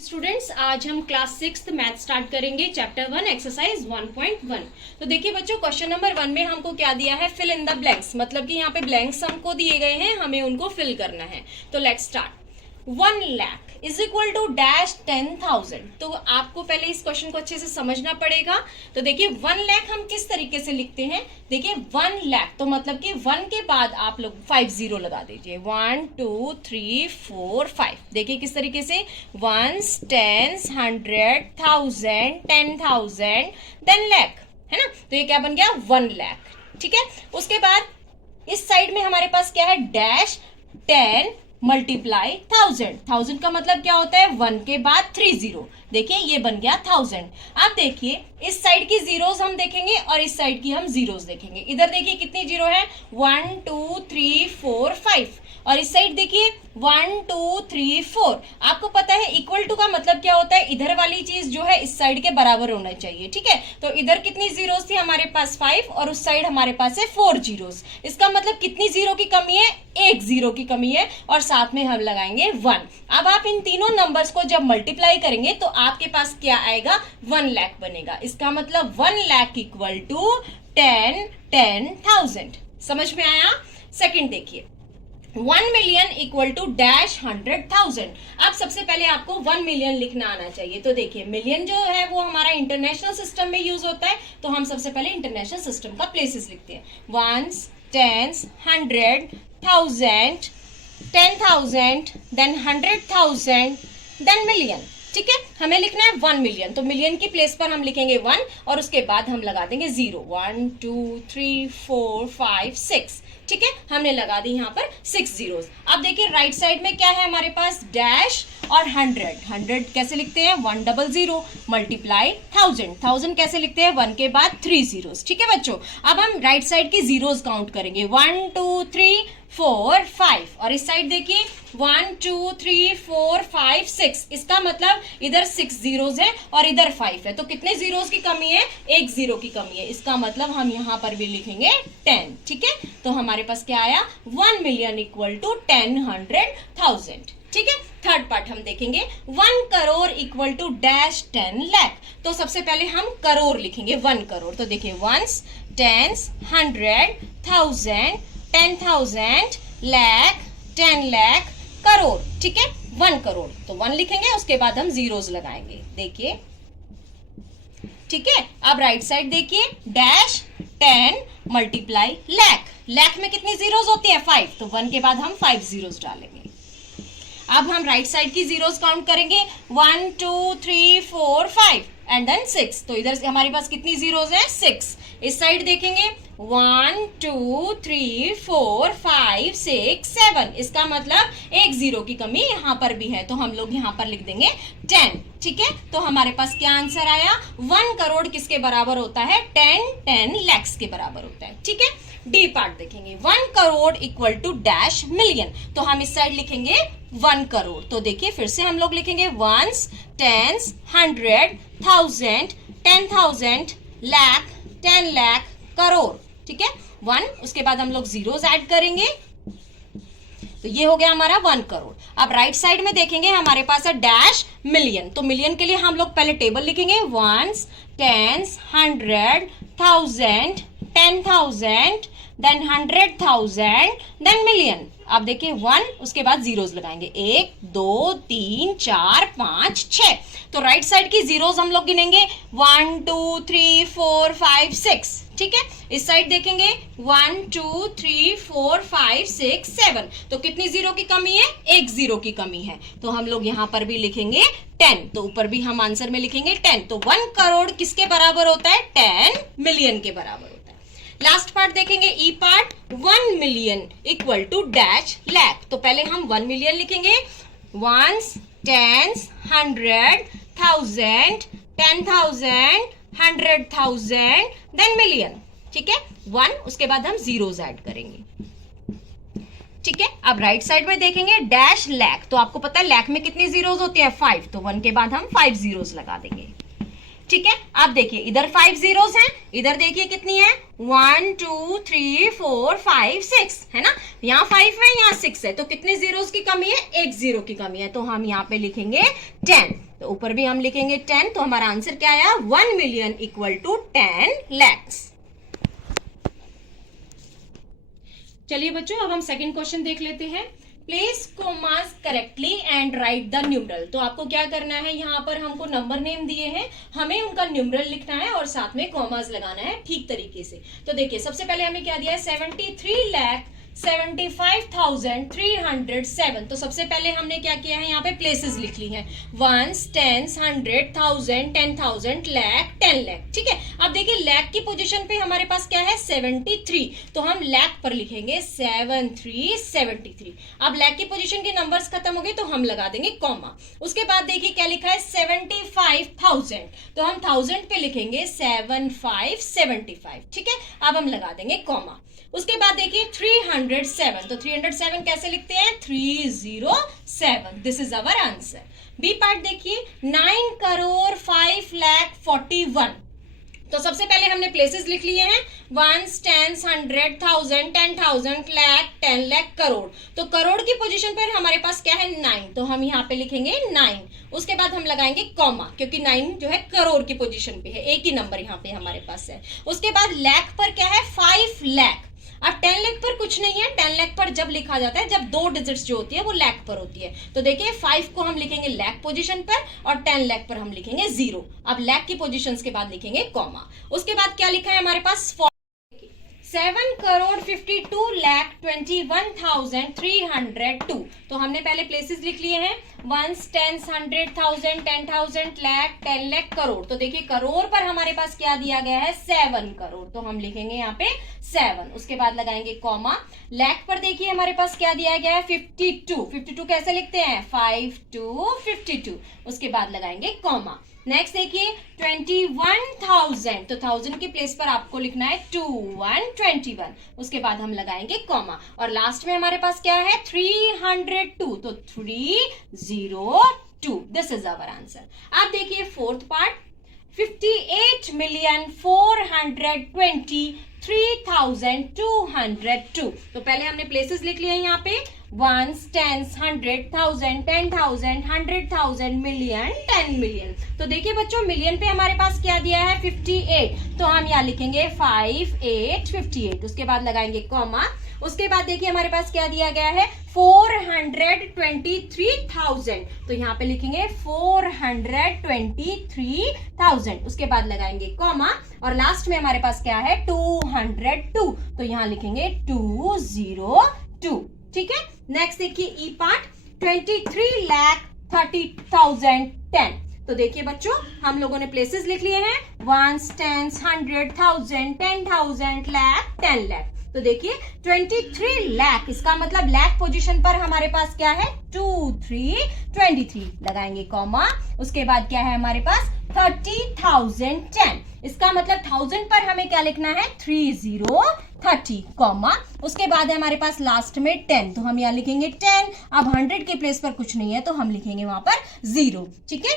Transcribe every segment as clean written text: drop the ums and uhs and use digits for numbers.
Students, आज हम class 6 math start करेंगे। Chapter 1 exercise 1.1। तो देखिए बच्चों, क्वेश्चन नंबर 1 में हमको क्या दिया है, फिल इन द ब्लैंक्स। मतलब कि यहाँ पे ब्लैंक्स हमको दिए गए हैं, हमें उनको फिल करना है। तो let's start. 1 lakh is equal to dash 10,000। तो आपको पहले इस क्वेश्चन को अच्छे से समझना पड़ेगा। तो देखिए 1 लाख हम किस तरीके से लिखते हैं। देखिए 1 लाख तो मतलब कि 1 के बाद आप लोग 5 0 लगा दीजिए। 1 2 3 4 5। देखिए किस तरीके से, 1s 10s 100 1000 10,000 देन लाख, है ना। तो ये क्या बन गया, 1 लाख। ठीक है, उसके बाद इस साइड में हमारे पास क्या है, डैश 10 मल्टीप्लाई 1000। 1000 का मतलब क्या होता है, 1 के बाद 3 0। देखिए ये बन गया 1000। अब देखिए इस साइड की जीरोस हम देखेंगे और इस साइड की हम जीरोस देखेंगे। इधर देखिए कितनी जीरो है, 1 2 3 4 5। और इस साइड देखिए 1 2 3 4। आपको पता है इक्वल टू का मतलब क्या होता है, इधर वाली चीज जो है इस साइड के बराबर होना चाहिए। ठीक है, तो इधर कितनी जीरोस थी हमारे पास, 5, और उस साइड हमारे पास है 4 जीरोस। इसका मतलब कितनी जीरो की कमी है, 1 जीरो की कमी है, और साथ में हम लगाएंगे 1। अब आप इन तीनों नंबर्स को जब मल्टीप्लाई करेंगे तो आपके पास क्या आएगा, 1 लाख बनेगा। इसका मतलब 1 लाख इक्वल टू 10,000। समझ में आया। सेकंड देखिए, 1 मिलियन इक्वल टू डैश 100,000। अब सबसे पहले आपको 1 मिलियन लिखना आना चाहिए। तो देखिए मिलियन जो है वो हमारा इंटरनेशनल सिस्टम में यूज होता है, तो हम सबसे पहले इंटरनेशनल सिस्टम का प्लेसेस लिखते हैं। 1s 10s 100 1000 10,000 then 100,000 then million. ठीक है, हमें लिखना है 1 मिलियन। तो मिलियन की प्लेस पर हम लिखेंगे 1 और उसके बाद हम लगा देंगे 0। 1 2 3 4 5 6। ठीक है, हमने लगा दी यहाँ पर 6 जीरोस। अब देखिए राइट साइड में क्या है हमारे पास, डैश और 100। 100 कैसे लिखते हैं, 100 मल्टीप्लाई 1000। 1000 कैसे लिखते हैं, 1 के बाद 3 जीरोस। ठीक है बच्चों, अब हम राइट साइड की जीरोस काउंट करेंगे। 1 2 3 4 5। और इस साइड देखिए 1 2 3 4 5 6। इसका मतलब इधर 6 जीरोस है और इधर 5 है, तो कितने जीरोस की कमी है, 1 जीरो की कमी है। इसका मतलब हम यहाँ पर भी लिखेंगे 10। ठीक है, तो हमारे पास क्या आया, 1 मिलियन इक्वल टू 10,000। ठीक है, थर्ड पार्ट हम देखेंगे। 1 crore equal to dash 10 lakh. तो सबसे पहले हम करोड़ लिखेंगे, 1 करोड़। तो देखिए 1s 10s 100 1000 10,000 लाख 10 लाख करोड़। ठीक है, 1 करोड़। तो 1 लिखेंगे, उसके बाद हम जीरोस लगाएंगे। देखिए ठीक है, अब राइट साइड देखिए, डैश 10 मल्टीप्लाई लाख। लाख में कितनी जीरोस होती है, 5। तो 1 के बाद हम 5 जीरोस डालेंगे। अब हम राइट साइड की जीरोस काउंट करेंगे, 1 2 3 4 5 एंड देन 6। तो इधर हमारे पास कितनी जीरोस है, 6। इस साइड देखेंगे 1 2 3 4 5 6 7। इसका मतलब 1 जीरो की कमी यहाँ पर भी है, तो हम लोग यहाँ पर लिख देंगे 10। ठीक है, तो हमारे पास क्या आंसर आया, 1 करोड़ किसके बराबर होता है, 10 lakhs के बराबर होता है। ठीक है, डी पार्ट देखेंगे, 1 crore equal to dash million. तो हम इस साइड लिखेंगे 1 करोड़। तो देखिए फिर से हम लोग लिखेंगे 1s 10s 100 1000 10,000 लाख 10 लाख करोड़। ठीक है, 1, उसके बाद हम लोग जीरोस ऐड करेंगे, तो ये हो गया हमारा 1 करोड़। अब राइट साइड में देखेंगे हमारे पास है डैश मिलियन। तो मिलियन के लिए हम लोग पहले टेबल लिखेंगे, 1s 10s 100 1000 10,000 then 100,000 then million. अब देखिए 1, उसके बाद जीरोस लगाएंगे, 1 2 3 4 5 6। तो राइट साइड की जीरोस हम लोग गिनेंगे, 1 2 3 4 5 6। ठीक है, इस साइड देखेंगे 1 2 3 4 5 6 7। तो कितनी जीरो की कमी है, 1 जीरो की कमी है, तो हम लोग यहाँ पर भी लिखेंगे 10। तो ऊपर भी हम आंसर में लिखेंगे 10। तो 1 करोड़ किसके बराबर होता है, 10 मिलियन के बराबर होता है। लास्ट पार्ट देखेंगे, E part, 1 million equal to dash lakh. तो पहले हम 1 मिलियन लिखेंगे, 1s 10s 100 1000 10,000 100,000 देन मिलियन। ठीक है, 1, उसके बाद हम जीरोस ऐड करेंगे। ठीक है, अब राइट साइड में देखेंगे डैश लाख। तो आपको पता है लाख में कितनी जीरोस होती है, 5। तो 1 के बाद हम 5 जीरोस लगा देंगे। ठीक है, अब देखिए इधर 5 जीरोस हैं, इधर देखिए कितनी है, 1 2 3 4 5 6 है ना। यहाँ 5 है, यहाँ 6 है, तो कितने जीरोस की कमी है, 1 जीरो की कमी है, तो हम यहाँ पे लिखेंगे 10। तो ऊपर भी हम लिखेंगे 10, तो हमारा आंसर क्या आया 1 मिलियन इक्वल टू 10 lakhs। चलिए बच्चों, अब हम सेकंड क्वेश्चन देख लेते हैं। Place commas correctly and write the numeral. तो आपको क्या करना है, यहाँ पर हमको नंबर नेम दिए हैं, हमें उनका न्यूमरल लिखना है और साथ में कॉमास लगाना है ठीक तरीके से। तो देखिए सबसे पहले हमें क्या दिया है 73,75,307। तो सबसे पहले हमने क्या किया है, यहाँ पे प्लेसेस लिख ली हैं, वंस, टेंस, 100, 1000, 10,000, लाख, 10 लाख। ठीक है, अब देखिए लाख की पोजीशन पे हमारे पास क्या है 73, तो हम लाख पर लिखेंगे 7373। अब लाख की पोजीशन के नंबर्स खत्म हो गए तो हम लगा देंगे कॉमा। उसके बाद देखिए क्या लिखा है 75,000, तो हम 1000 पे लिखेंगे 7575। ठीक है, अब हम लगा देंगे कॉमा। उसके बाद देखिए 307, तो 307 कैसे लिखते हैं 307। This is our answer. B part देखिए 9,05,41,000। तो सबसे पहले हमने प्लेसेस लिख लिए हैं, वंस, टेंस, 100, 1000, 10,000, लाख, 10 लाख, करोड़। तो करोड़ की पोजीशन पर हमारे पास क्या है 9, तो हम यहाँ पे लिखेंगे 9। उसके बाद हम लगाएंगे कॉमा, क्योंकि 9 जो है करोड़ की पोजीशन पे है, एक ही नंबर यहाँ पे हमारे पास है। उसके बाद लाख पर क्या है 5 लाख। अब 10 लाख पर कुछ नहीं है, 10 लाख पर जब लिखा जाता है जब 2 डिजिट्स जो होती है वो लाख पर होती है। तो देखिए 5 को हम लिखेंगे लाख पोजीशन पर और 10 लाख पर हम लिखेंगे 0। अब लाख की पोजीशंस के बाद लिखेंगे कॉमा। उसके बाद क्या लिखा है हमारे पास 7,52,21,302। तो हमने पहले प्लेसेस लिख लिए हैं, वंस, टेंस, 100, 1000, 10,000, लाख, 10 लाख, करोड़। तो देखिए करोड़ पर हमारे पास क्या दिया गया है 7 करोड़, तो हम लिखेंगे यहाँ पे 7। उसके बाद लगाएंगे कॉमा। लाख पर देखिए हमारे पास क्या दिया गया है 52। 52 कैसे लिखते हैं 5252। उसके बाद लगाएंगे कॉमा। नेक्स्ट देखिए 21,000, तो 1000 के प्लेस पर आपको लिखना है 2121। उसके बाद हम लगाएंगे कॉमा और लास्ट में हमारे पास क्या है 302, तो 302। This is our answer. अब देखिए फोर्थ पार्ट 58,423,202। तो पहले हमने प्लेसेस लिख लिए हैं यहाँ पे, वंस, टेंस, 100, 1000, 10,000, 100,000, मिलियन, 10 मिलियन। तो देखिए बच्चों मिलियन पे हमारे पास क्या दिया है 58, तो हम यहाँ लिखेंगे 5858। उसके बाद लगाएंगे कॉमा। उसके बाद देखिए हमारे पास क्या दिया गया है 423,000, तो यहाँ पे लिखेंगे 423,000। उसके बाद लगाएंगे कॉमा और लास्ट में हमारे पास क्या है 202, तो यहाँ लिखेंगे 202। ठीक है, नेक्स्ट देखिए ई पार्ट 23,30,010। तो देखिए बच्चों हम लोगों ने प्लेसेस लिख लिए हैं, वंस, टेंस, 100, 1000, 10,000, लाख, 10 लाख। तो देखिए 23 लाख, इसका मतलब लाख पोजीशन पर हमारे पास क्या है 2323। लगाएंगे कॉमा। उसके बाद क्या है हमारे पास 30,010, इसका मतलब 1000 पर हमें क्या लिखना है 3030, कॉमा। उसके बाद है हमारे पास लास्ट में 10, तो हम यहाँ लिखेंगे 10। अब 100 के प्लेस पर कुछ नहीं है तो हम लिखेंगे वहां पर 0। ठीक है,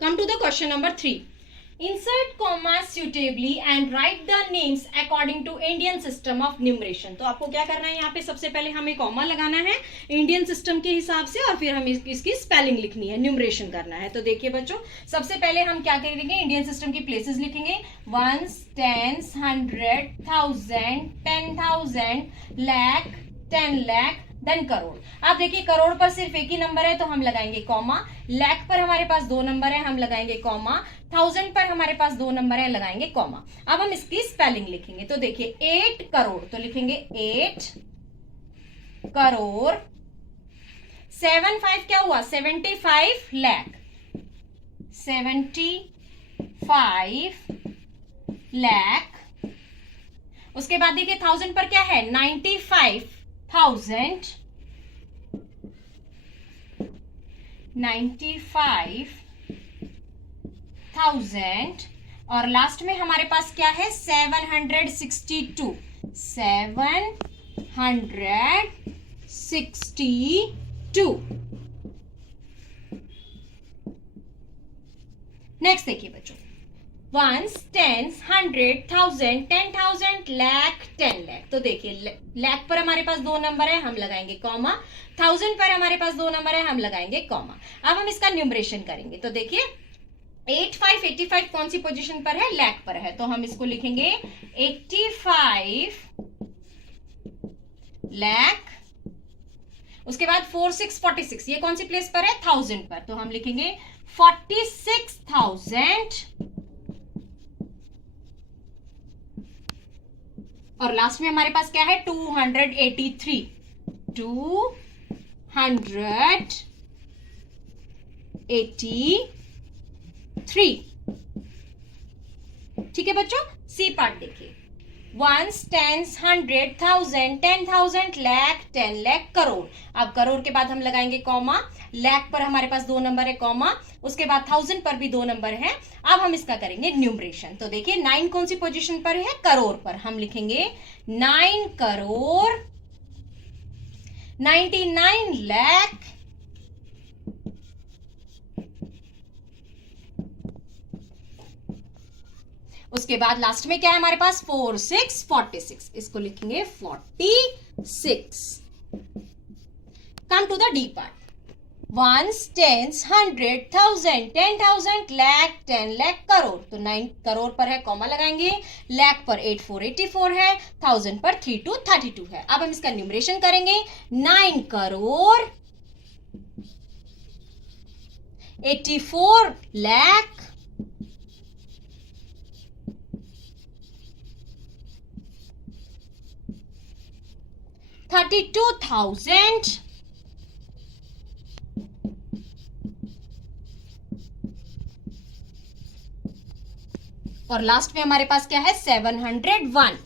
come to the question number 3। Insert commas suitably and write the names according to Indian system of numeration। तो आपको क्या करना है यहाँ पे सबसे पहले हमें कॉमा लगाना है इंडियन सिस्टम के हिसाब से और फिर हमें इसकी स्पेलिंग लिखनी है, न्यूमरेशन करना है। तो देखिए बच्चों सबसे पहले हम क्या करेंगे इंडियन सिस्टम की प्लेसेस लिखेंगे, ones, tens, 100, 1000, 10,000, lakh, 10 lakh, then crore. अब देखिए करोड़ पर सिर्फ एक ही नंबर है तो हम लगाएंगे कॉमा, लाख पर हमारे पास 2 नंबर है हम लगाएंगे कॉमा, 1000 पर हमारे पास 2 नंबर है लगाएंगे कॉमा। अब हम इसकी स्पेलिंग लिखेंगे, तो देखिए 8 करोड़, तो लिखेंगे 8 करोड़, 75 क्या हुआ 75 लाख, 75 लाख। उसके बाद देखिए 1000 पर क्या है 95,000, 95,000 और लास्ट में हमारे पास क्या है 762, 762। नेक्स्ट देखिए बच्चों 1 10 100 1000 10,000 लाख 10 लाख। तो देखिए लाख पर हमारे पास 2 नंबर है, हम लगाएंगे कॉमा। 1000 पर हमारे पास 2 नंबर है, हम लगाएंगे कॉमा। अब हम इसका न्यूमरेशन करेंगे। तो देखिए 85 कौन सी पोजीशन पर है? लाख पर है, तो हम इसको लिखेंगे 85 लाख। उसके बाद 46 ये कौन सी प्लेस पर है? 1000 पर, तो हम लिखेंगे 46,000। और लास्ट में हमारे पास क्या है? 283 ठीक है बच्चों। सी पार्ट देखिए, 1 10 100 1000 10,000 लाख 10 लाख करोड़। अब करोड़ के बाद हम लगाएंगे कॉमा। लाख पर हमारे पास 2 नंबर है, कॉमा। उसके बाद 1000 पर भी 2 नंबर है। अब हम इसका करेंगे न्यूमरेशन। तो देखिए 9 कौन सी पोजीशन पर है? करोड़ पर, हम लिखेंगे 9 करोड़ 99 लाख उसके बाद लास्ट में क्या है हमारे पास? 46 इसको लिखेंगे 46। Come to the D part. 1 10 100 1000 10,000 lakh 10 lakh crore. तो 9 करोड़ पर है, कॉमा लगाएंगे। लाख पर 84 है, 1000 पर 32 है। अब हम इसका न्यूमरेशन करेंगे। 9 करोड़ 84 लाख 32,000 और लास्ट में हमारे पास क्या है? 701।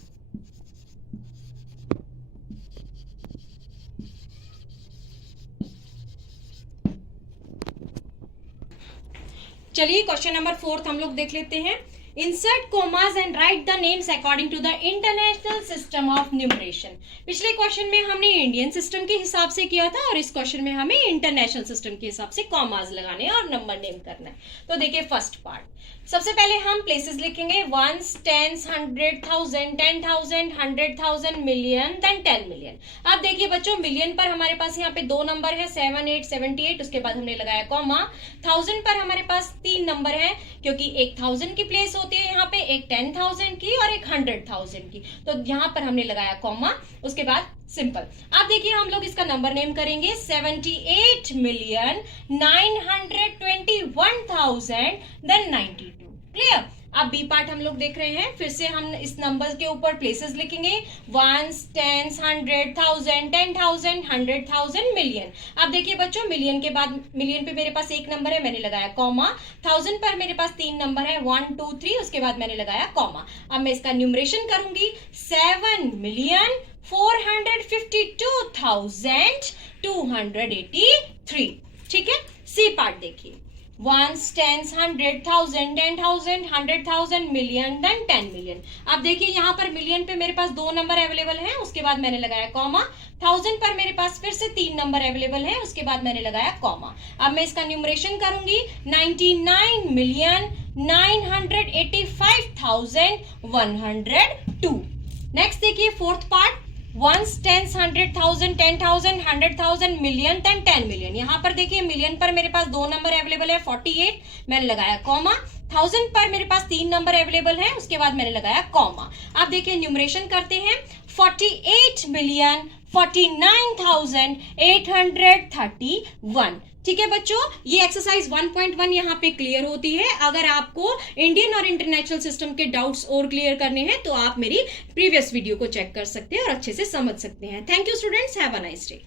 चलिए क्वेश्चन नंबर 4 हम लोग देख लेते हैं। Insert commas and write the names according to the international system of numeration. पिछले क्वेश्चन में हमने इंडियन सिस्टम के हिसाब से किया था और इस क्वेश्चन में हमें इंटरनेशनल सिस्टम के हिसाब से कॉमास लगाने और नंबर नेम करना है। तो देखिए फर्स्ट पार्ट, सबसे पहले हम प्लेसेस लिखेंगे 1 10 100 1000 10,000 100,000 मिलियन देन 10 मिलियन। अब देखिए बच्चों मिलियन पर हमारे पास यहाँ पे 2 नंबर है 7 8 78, उसके बाद हमने लगाया कॉमा। 1000 पर हमारे पास 3 नंबर है क्योंकि एक 1000 की प्लेस होती है यहाँ पे, एक 10,000 की और एक 100,000 की, तो यहाँ पर हमने लगाया कॉमा। उसके बाद सिंपल। अब देखिए हम लोग इसका नंबर नेम करेंगे 78,921,000 देन 92। क्लियर। अब बी पार्ट हम लोग देख रहे हैं। फिर से हम इस नंबर के ऊपर प्लेसेस लिखेंगे 1 10 100 1000 10,000 100,000 मिलियन। अब देखिए बच्चों मिलियन के बाद मिलियन पे मेरे पास एक नंबर है, मैंने लगाया कॉमा। 1000 पर मेरे पास 3 नंबर है 1 2 3, उसके बाद मैंने लगाया कॉमा। अब मैं इसका न्यूमरेशन करूंगी 7,452,283। ठीक है। सी पार्ट देखिए 1 10 100 1000 10,000 100,000 मिलियन देन 10 मिलियन। अब देखिए यहाँ पर मिलियन पे मेरे पास 2 नंबर अवेलेबल हैं, उसके बाद मैंने लगाया कॉमा। 1000 पर मेरे पास फिर से 3 नंबर अवेलेबल है, उसके बाद मैंने लगाया कॉमा। अब मैं इसका न्यूमरेशन करूंगी 99,985,102। नेक्स्ट देखिए fourth part 1 10 100 1000 10,000 100,000 million then 10 million. यहाँ पर देखिए मिलियन पर मेरे पास 2 नंबर अवेलेबल है 48, मैंने लगाया कॉमा। 1000 पर मेरे पास 3 नंबर अवेलेबल है, उसके बाद मैंने लगाया कॉमा। अब देखिए न्यूमरेशन करते हैं 48,49,831। ठीक है बच्चों, ये एक्सरसाइज 1.1 यहाँ पे क्लियर होती है। अगर आपको इंडियन और इंटरनेशनल सिस्टम के डाउट्स और क्लियर करने हैं तो आप मेरी प्रीवियस वीडियो को चेक कर सकते हैं और अच्छे से समझ सकते हैं। Thank you students, have a nice day.